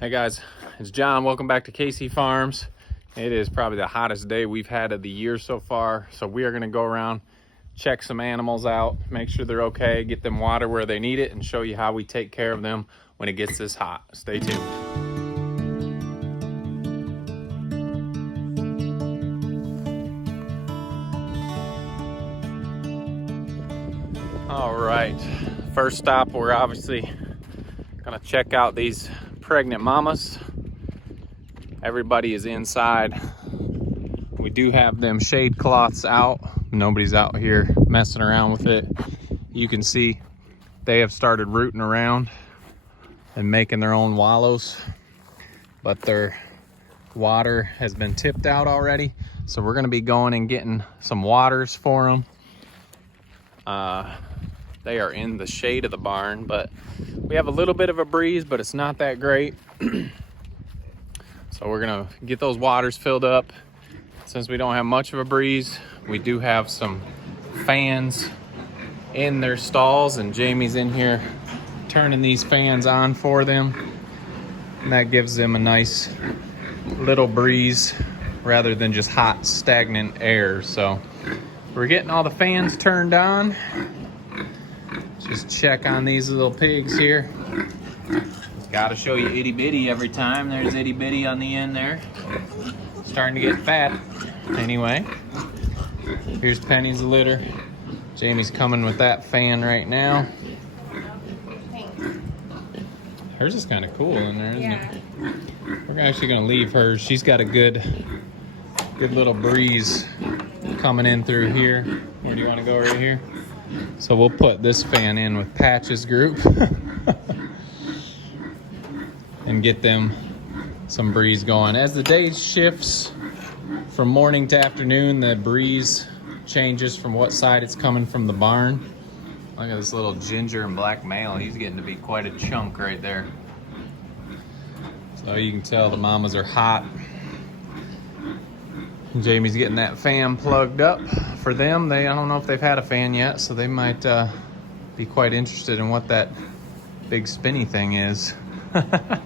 Hey guys, it's John. Welcome back to KC Farms. It is probably the hottest day we've had of the year so far. So we are going to go around, check some animals out, make sure they're okay, get them water where they need it, and show you how we take care of them when it gets this hot. Stay tuned. All right, first stop, we're obviously going to check out these pregnant mamas. Everybody is inside. We do have them shade cloths out. Nobody's out here messing around with it. You can see they have started rooting around and making their own wallows, but their water has been tipped out already. So we're gonna be going and getting some waters for them. They are in the shade of the barn, but we have a little bit of a breeze, but it's not that great. So we're gonna get those waters filled up. Since we don't have much of a breeze, we do have some fans in their stalls, and Jamie's in here turning these fans on for them. And that gives them a nice little breeze rather than just hot, stagnant air. So we're getting all the fans turned on. Just check on these little pigs here. Gotta show you itty bitty every time. There's itty bitty on the end there. Starting to get fat. Anyway, here's Penny's litter. Jamie's coming with that fan right now. Hers is kind of cool in there, isn't it? We're actually gonna leave hers. She's got a good little breeze coming in through here. Where do you want to go? Right here? So we'll put this fan in with Patch's group. And get them some breeze going. As the day shifts from morning to afternoon, the breeze changes from what side it's coming from the barn. Look at this little ginger and black male. He's getting to be quite a chunk right there. So you can tell the mamas are hot. And Jamie's getting that fan plugged up for them. I don't know if they've had a fan yet, so they might be quite interested in what that big spinny thing is. I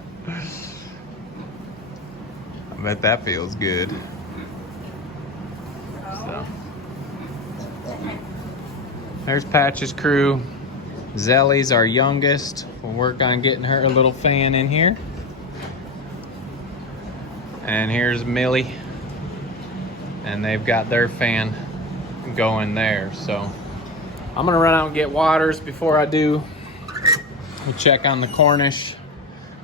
bet that feels good. So there's Patch's crew. Zelly's our youngest. We'll work on getting her a little fan in here. And here's Millie. And they've got their fan going there. So I'm gonna run out and get waters. Before I do, we'll check on the Cornish.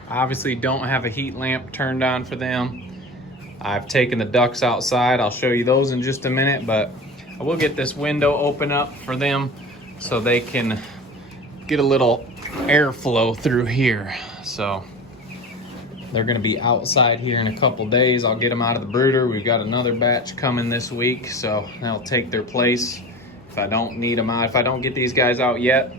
I obviously don't have a heat lamp turned on for them. I've taken the ducks outside. I'll show you those in just a minute, but I will get this window open up for them so they can get a little airflow through here. So they're gonna be outside here in a couple days. I'll get them out of the brooder. We've got another batch coming this week, so that'll take their place. If I don't need them out, if I don't get these guys out yet,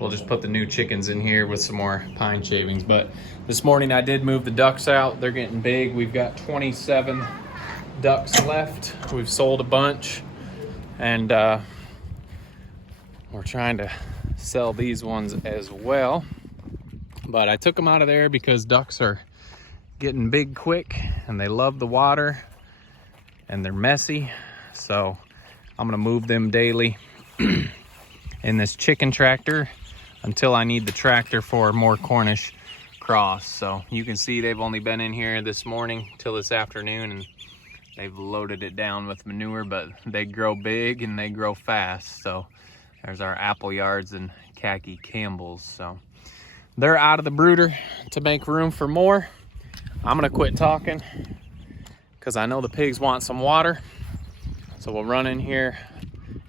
we'll just put the new chickens in here with some more pine shavings. But this morning I did move the ducks out. They're getting big. We've got 27 ducks left. We've sold a bunch, and we're trying to sell these ones as well. But I took them out of there because ducks are getting big quick and they love the water and they're messy. So I'm gonna move them daily in this chicken tractor until I need the tractor for more Cornish cross. So you can see they've only been in here this morning till this afternoon, and they've loaded it down with manure, but they grow big and they grow fast. So there's our Appleyards and khaki Campbells. So they're out of the brooder to make room for more. I'm gonna quit talking because I know the pigs want some water. So we'll run in here,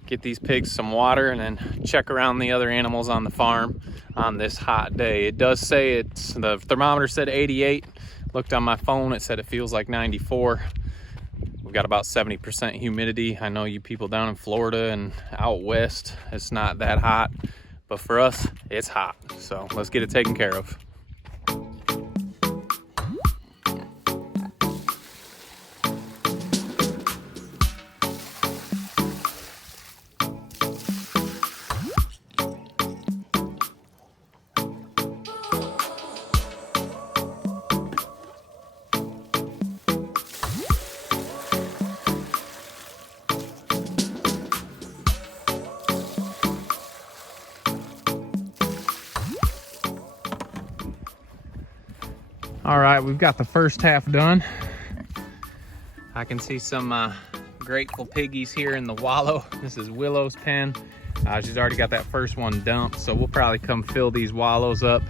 get these pigs some water, and then check around the other animals on the farm on this hot day. It does say the thermometer said 88. Looked on my phone, it said it feels like 94. We've got about 70% humidity. I know you people down in Florida and out west, it's not that hot, but for us, it's hot. So let's get it taken care of. All right, we've got the first half done. I can see some grateful piggies here in the wallow. This is Willow's pen. She's already got that first one dumped, so we'll probably come fill these wallows up.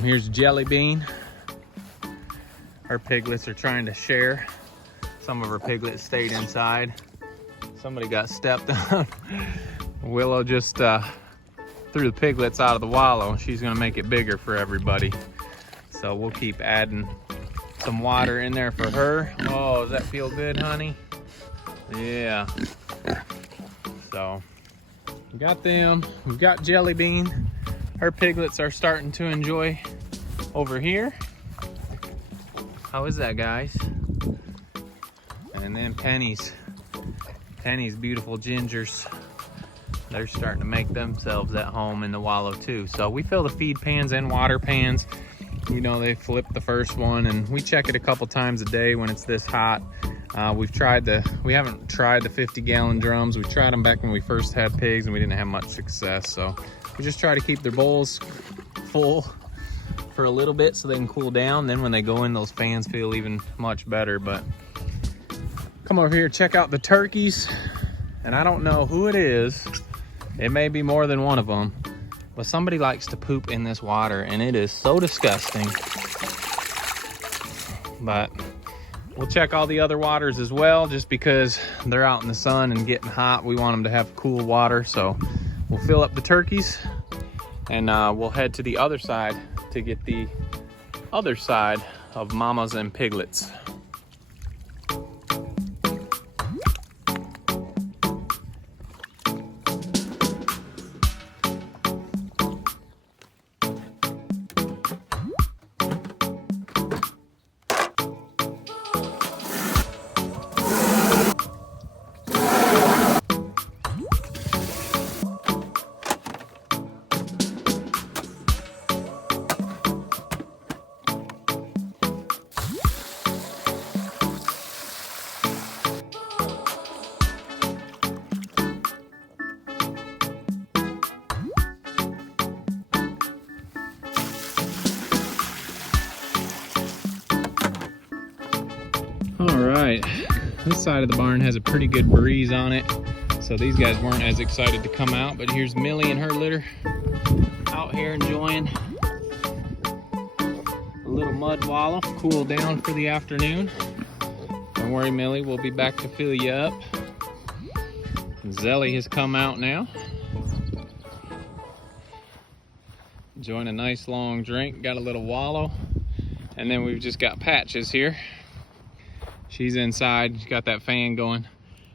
Here's Jelly Bean. Her piglets are trying to share. Some of her piglets stayed inside. Somebody got stepped on. Willow just threw the piglets out of the wallow. She's gonna make it bigger for everybody. So we'll keep adding some water in there for her. Oh, does that feel good, honey? Yeah. So we got them. We've got Jelly Bean. Her piglets are starting to enjoy over here. How is that, guys? And then Penny's beautiful gingers. They're starting to make themselves at home in the wallow too. So we fill the feed pans and water pans. You know, they flip the first one, and we check it a couple times a day when it's this hot. We haven't tried the 50-gallon drums. We tried them back when we first had pigs and we didn't have much success. So we just try to keep their bowls full for a little bit so they can cool down. Then when they go in, those fans feel even much better. But come over here, check out the turkeys. And I don't know who it is. It may be more than one of them, but somebody likes to poop in this water and it is so disgusting. But we'll check all the other waters as well, just because they're out in the sun and getting hot. We want them to have cool water. So we'll fill up the turkeys and we'll head to the other side to get the other side of mamas and piglets. All right, this side of the barn has a pretty good breeze on it, so these guys weren't as excited to come out, but here's Millie and her litter out here enjoying a little mud wallow, cool down for the afternoon. Don't worry, Millie, we'll be back to fill you up. Zelly has come out now, enjoying a nice long drink, got a little wallow, and then we've just got Patches here. She's inside, she's got that fan going.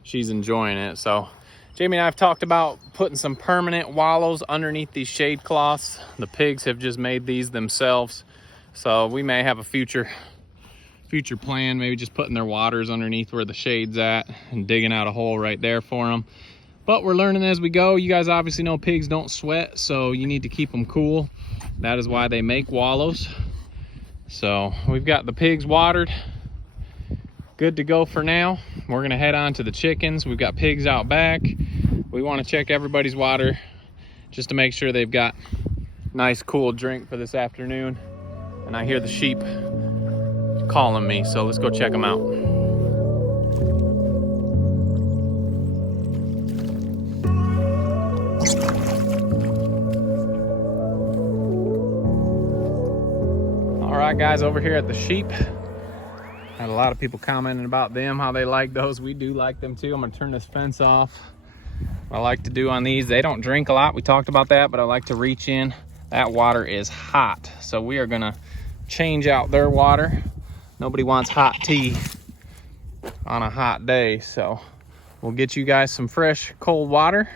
She's enjoying it. So Jamie and I have talked about putting some permanent wallows underneath these shade cloths. The pigs have just made these themselves. So we may have a future plan, maybe just putting their waters underneath where the shade's at and digging out a hole right there for them. But we're learning as we go. You guys obviously know pigs don't sweat, so you need to keep them cool. That is why they make wallows. So we've got the pigs watered. Good to go for now. We're gonna head on to the chickens. We've got pigs out back. We want to check everybody's water just to make sure they've got nice cool drink for this afternoon. And I hear the sheep calling me, so let's go check them out. All right, guys, over here at the sheep. Had a lot of people commenting about them, how they like those. We do like them too. I'm gonna turn this fence off. What I like to do on these, they don't drink a lot. We talked about that, but I like to reach in. That water is hot, so we are gonna change out their water. Nobody wants hot tea on a hot day, so we'll get you guys some fresh cold water.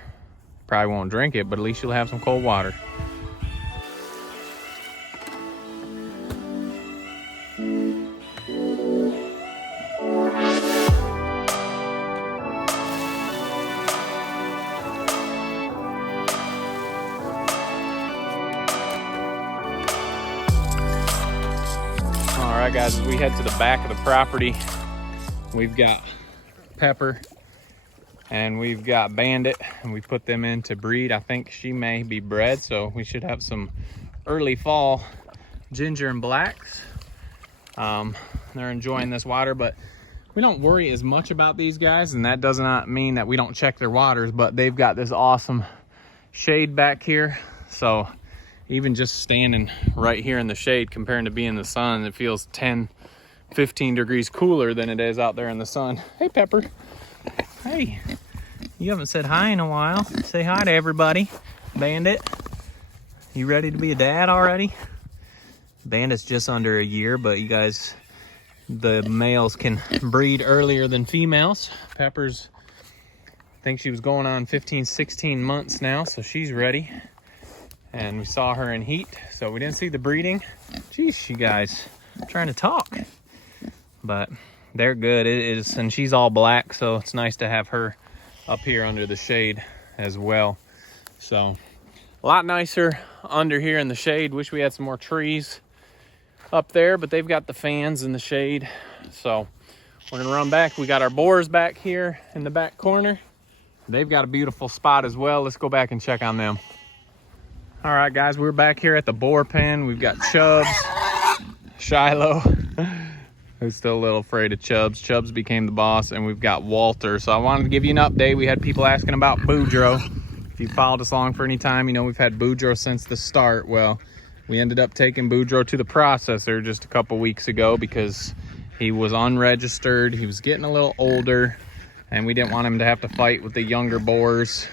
Probably won't drink it, but at least you'll have some cold water. All right, guys, as we head to the back of the property, we've got Pepper and we've got Bandit, and we put them in to breed. I think she may be bred, so we should have some early fall ginger and blacks. They're enjoying this water, but we don't worry as much about these guys, and that does not mean that we don't check their waters, but they've got this awesome shade back here. So even just standing right here in the shade comparing to being in the sun, it feels 10-15 degrees cooler than it is out there in the sun. Hey, Pepper. Hey, you haven't said hi in a while. Say hi to everybody. Bandit, you ready to be a dad already? Bandit's just under a year, but you guys, the males can breed earlier than females. Pepper's, I think she was going on 15-16 months now, so she's ready. And we saw her in heat, so we didn't see the breeding. Geez, you guys, I'm trying to talk. But they're good. It is, and she's all black, so it's nice to have her up here under the shade as well. So a lot nicer under here in the shade. Wish we had some more trees up there, but they've got the fans in the shade. So we're gonna run back. We got our boars back here in the back corner. They've got a beautiful spot as well. Let's go back and check on them. All right, guys, we're back here at the boar pen. We've got Chubbs, Shiloh, who's still a little afraid of Chubbs. Chubbs became the boss, and we've got Walter. So I wanted to give you an update. We had people asking about Boudreaux. If you followed us along for any time, you know we've had Boudreaux since the start. Well, we ended up taking Boudreaux to the processor just a couple weeks ago because he was unregistered. He was getting a little older, and we didn't want him to have to fight with the younger boars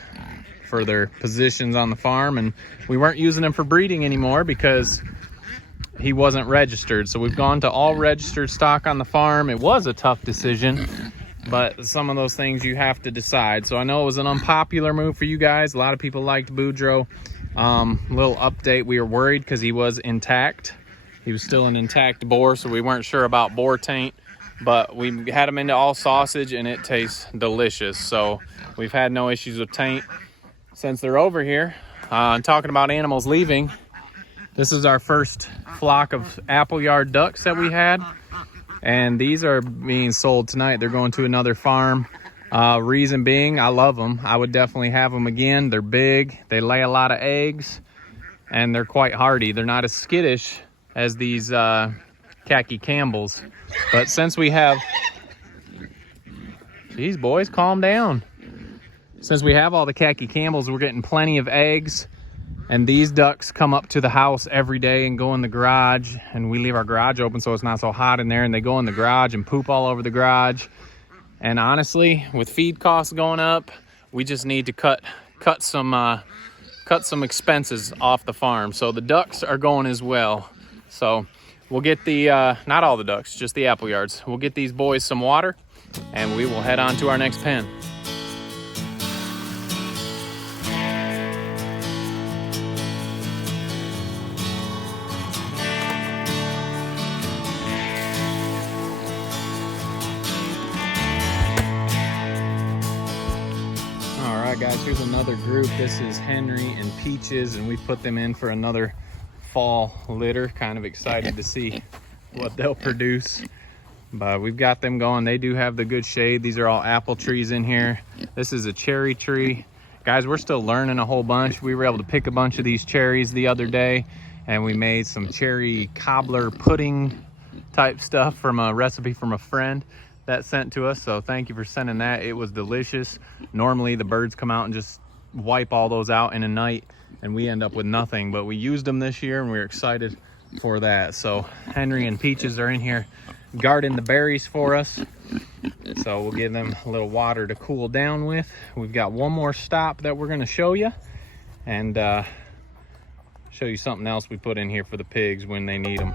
for their positions on the farm. And we weren't using him for breeding anymore because he wasn't registered. So we've gone to all registered stock on the farm. It was a tough decision, but some of those things you have to decide. So I know it was an unpopular move for you guys. A lot of people liked Boudreaux. Little update, we were worried because he was intact. He was still an intact boar, so we weren't sure about boar taint, but we had him into all sausage and it tastes delicious. So we've had no issues with taint since they're over here. Talking about animals leaving, this is our first flock of Appleyard ducks that we had, and these are being sold tonight. They're going to another farm. Reason being, I love them. I would definitely have them again. They're big, they lay a lot of eggs, and they're quite hardy. They're not as skittish as these khaki Campbells. But since we have, geez, boys, calm down. Since we have all the khaki Campbells, we're getting plenty of eggs. And these ducks come up to the house every day and go in the garage, and we leave our garage open so it's not so hot in there, and they go in the garage and poop all over the garage. And honestly, with feed costs going up, we just need to cut some expenses off the farm. So the ducks are going as well. So we'll get the, not all the ducks, just the Appleyards. We'll get these boys some water, and we will head on to our next pen. Guys, here's another group. This is Henry and Peaches, and we put them in for another fall litter. Kind of excited to see what they'll produce, but we've got them going. They do have the good shade. These are all apple trees in here. This is a cherry tree. Guys, we're still learning a whole bunch. We were able to pick a bunch of these cherries the other day, and we made some cherry cobbler pudding type stuff from a recipe from a friend that sent to us. So thank you for sending that. It was delicious. Normally the birds come out and just wipe all those out in a night, and we end up with nothing, but we used them this year and we're excited for that. So Henry and Peaches are in here guarding the berries for us, so we'll give them a little water to cool down with. We've got one more stop that we're going to show you, and show you something else we put in here for the pigs when they need them.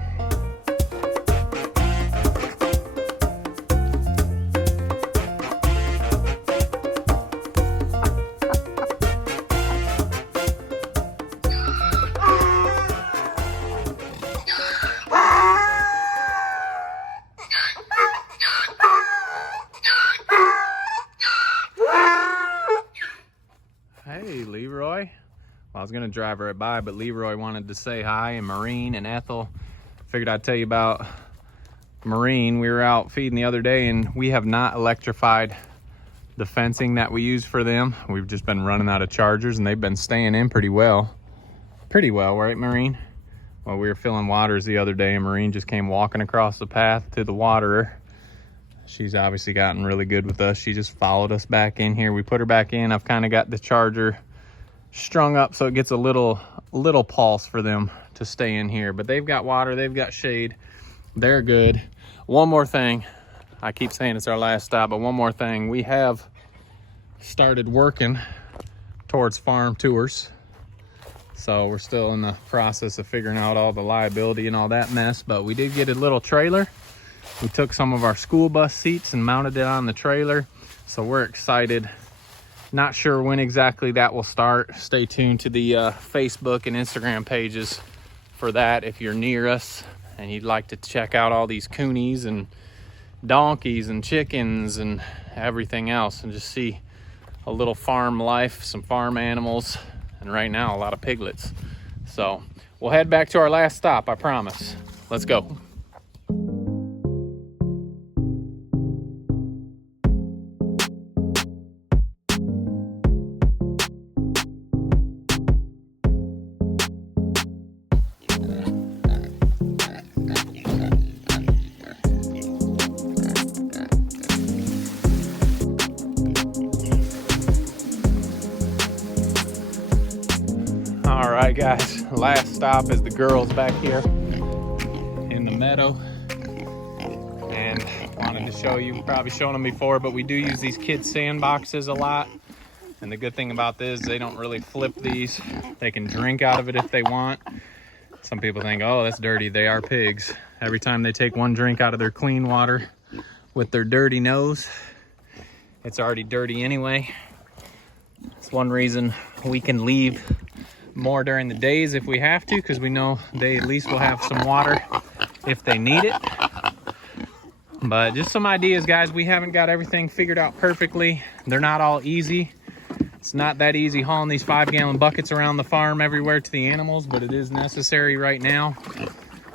Hey, Leroy. Well, I was going to drive right by, but Leroy wanted to say hi, and Maureen and Ethel. Figured I'd tell you about Maureen. We were out feeding the other day, and we have not electrified the fencing that we use for them. We've just been running out of chargers, and they've been staying in pretty well. Pretty well, right, Maureen? Well, we were filling waters the other day and Marine just came walking across the path to the waterer. She's obviously gotten really good with us. She just followed us back in here. We put her back in. I've kind of got the charger strung up so it gets a little pulse for them to stay in here. But they've got water, they've got shade. They're good. One more thing. I keep saying it's our last stop, but one more thing. We have started working towards farm tours. So we're still in the process of figuring out all the liability and all that mess, but we did get a little trailer. We took some of our school bus seats and mounted it on the trailer. So we're excited. Not sure when exactly that will start. Stay tuned to the Facebook and Instagram pages for that if you're near us and you'd like to check out all these coonies and donkeys and chickens and everything else and just see a little farm life, some farm animals, and right now a lot of piglets. So we'll head back to our last stop, I promise. Let's go. All right, guys, last stop is the girls back here in the meadow, and wanted to show you, probably shown them before, but we do use these kids sandboxes a lot. And the good thing about this, they don't really flip these. They can drink out of it if they want. Some people think, oh, that's dirty. They are pigs. Every time they take one drink out of their clean water with their dirty nose, it's already dirty anyway. It's one reason we can leave more during the days if we have to, because we know they at least will have some water if they need it. But just some ideas, guys. We haven't got everything figured out perfectly. They're not all easy. It's not that easy hauling these 5-gallon buckets around the farm everywhere to the animals, but it is necessary right now.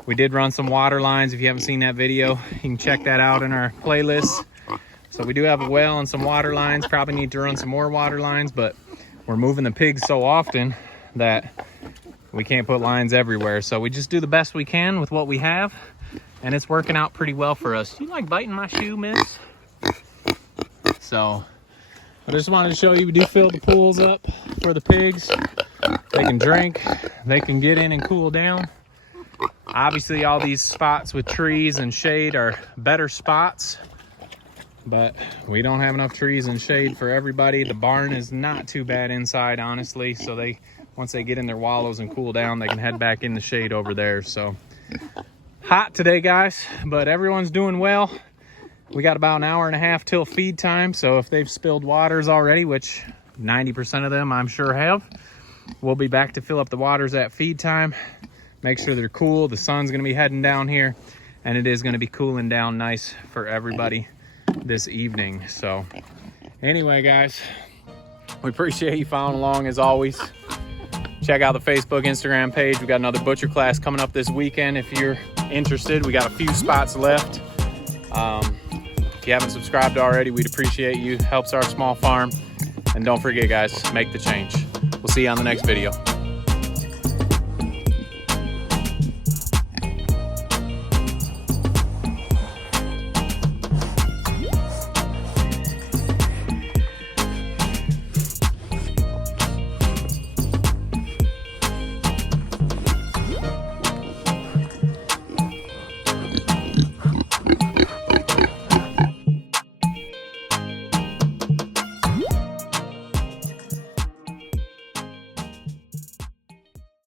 We did run some water lines. If you haven't seen that video, you can check that out in our playlist. So we do have a well and some water lines. Probably need to run some more water lines, but we're moving the pigs so often that we can't put lines everywhere. So we just do the best we can with what we have, and it's working out pretty well for us. You like biting my shoe, miss? So I just wanted to show you, we do fill the pools up for the pigs. They can drink, they can get in and cool down. Obviously all these spots with trees and shade are better spots, but we don't have enough trees and shade for everybody. The barn is not too bad inside, honestly, so once they get in their wallows and cool down, they can head back in the shade over there. So hot today, guys, but everyone's doing well. We got about an hour and a half till feed time, so if they've spilled waters already, which 90% of them I'm sure have, we'll be back to fill up the waters at feed time. Make sure they're cool. The sun's gonna be heading down here, and it is gonna be cooling down nice for everybody this evening. So anyway, guys, we appreciate you following along as always. Check out the Facebook, Instagram page. We got another butcher class coming up this weekend. If you're interested, we got a few spots left. If you haven't subscribed already, we'd appreciate you. Helps our small farm. And don't forget, guys, make the change. We'll see you on the next video.